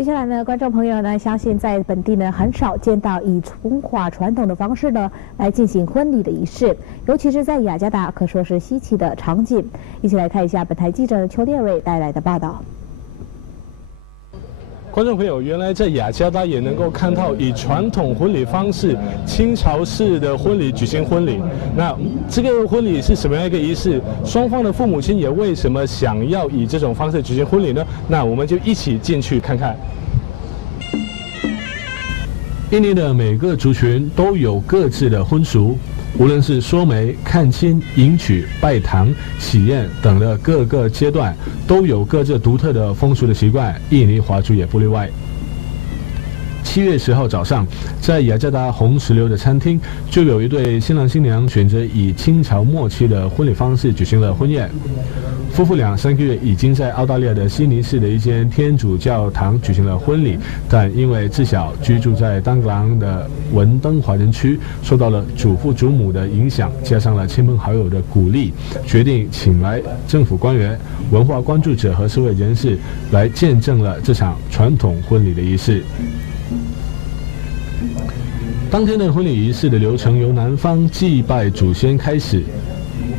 接下来呢，观众朋友呢，相信在本地呢很少见到以中华传统的方式呢来进行婚礼的仪式，尤其是在雅加达，可说是稀奇的场景。一起来看一下本台记者邱烈伟带来的报道。观众朋友，原来在雅加达也能够看到以传统婚礼方式、清朝式的婚礼举行婚礼。那这个婚礼是什么样一个仪式？双方的父母亲也为什么想要以这种方式举行婚礼呢？那我们就一起进去看看。印尼的每个族群都有各自的婚俗。无论是说媒、看亲、迎娶、拜堂、喜宴等的各个阶段，都有各自独特的风俗的习惯，印尼华族也不例外。7月10号早上，在雅加达红石榴的餐厅，就有一对新郎新娘选择以清朝末期的婚礼方式举行了婚宴。夫妇俩3个月已经在澳大利亚的悉尼市的一间天主教堂举行了婚礼，但因为自小居住在丹格朗的文登华人区，受到了祖父祖母的影响，加上了亲朋好友的鼓励，决定请来政府官员、文化关注者和社会人士来见证了这场传统婚礼的仪式。当天的婚礼仪式的流程由男方祭拜祖先开始，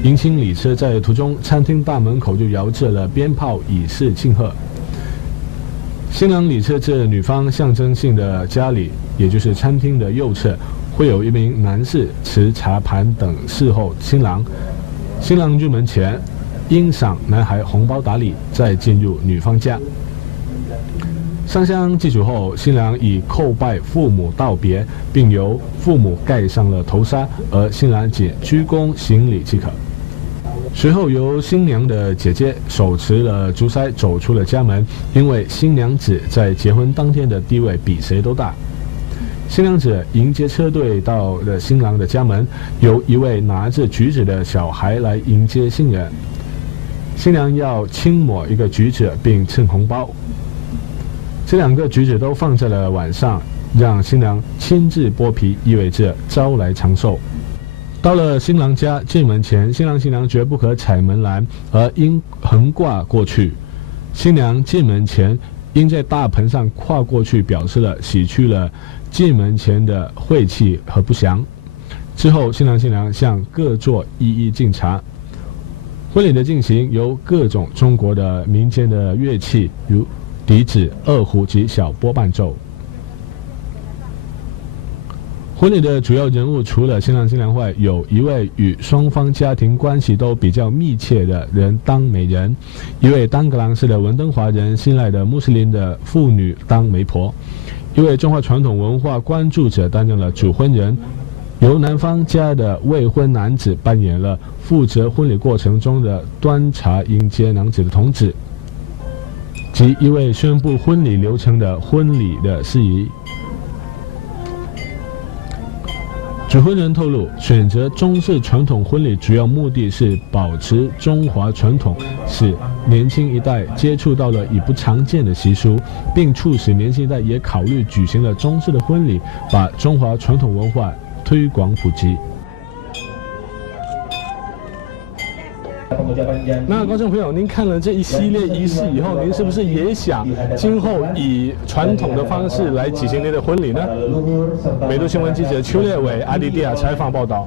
迎亲礼车在途中，餐厅大门口就摇着了鞭炮以示庆贺。新郎礼车至女方象征性的家里，也就是餐厅的右侧，会有一名男士持茶盘等侍候新郎。新郎入门前，应赏男孩红包打礼，再进入女方家。上香祭祖后，新郎以叩拜父母道别，并由父母盖上了头纱，而新郎仅鞠躬行礼即可。随后由新娘的姐姐手持了竹筛走出了家门，因为新娘子在结婚当天的地位比谁都大。新娘子迎接车队到了新郎的家门，由一位拿着橘子的小孩来迎接新人。新娘要轻抹一个橘子并称红包，这2个橘子都放在了碗上，让新娘亲自剥皮，意味着招来长寿。到了新郎家，进门前，新郎新娘绝不可踩门栏，而应横跨过去。新娘进门前应在大盆上跨过去，表示了洗去了进门前的晦气和不祥。之后，新郎新娘向各座一一敬茶。婚礼的进行由各种中国的民间的乐器，如笛子、二胡及小拨伴奏。婚礼的主要人物除了新郎新娘外，有一位与双方家庭关系都比较密切的人当媒人，一位丹格朗市的文登华人信赖的穆斯林的妇女当媒婆，一位中华传统文化关注者担任了主婚人，由男方家的未婚男子扮演了负责婚礼过程中的端茶迎接男子的童子，及一位宣布婚礼流程的婚礼的司仪。主婚人透露，选择中式传统婚礼主要目的是保持中华传统，使年轻一代接触到了已不常见的习俗，并促使年轻一代也考虑举行了中式的婚礼，把中华传统文化推广普及。那观众朋友，您看了这一系列仪式以后，您是不是也想今后以传统的方式来举行您的婚礼呢？美都新闻记者邱烈伟、阿迪蒂亚采访报道。